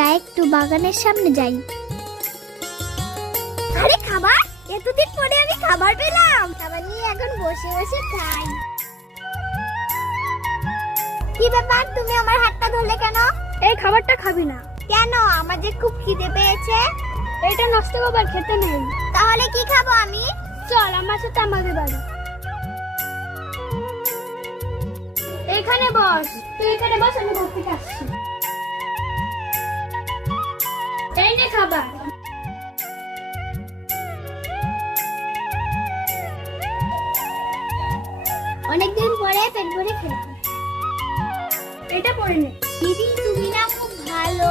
যাই, একটু বাগানের সামনে যাই। আরে খাবার, এতদিন পরে আমি খাবার পেলাম। খাবার নিয়ে এখন বসে বসে খাই। কি ব্যাপার, তুমি আমার হাতটা ধরলে কেন? এই খাবারটা খাবি না। কেন? আমার যে খুব খিদে পেয়েছে। এটা নষ্ট খাবার খেতে নেই। তাহলে কি খাবো আমি? চল আমার সাথে আমাদের বাড়ি। এখানে বস, তুই এখানে বস, আমি ঘর থেকে আসছি। এই নে খাবার। অনেকদিন পরে পেট ভরে খেলাম। এটা পড়ে নে। দিদি তুমি না খুব ভালো।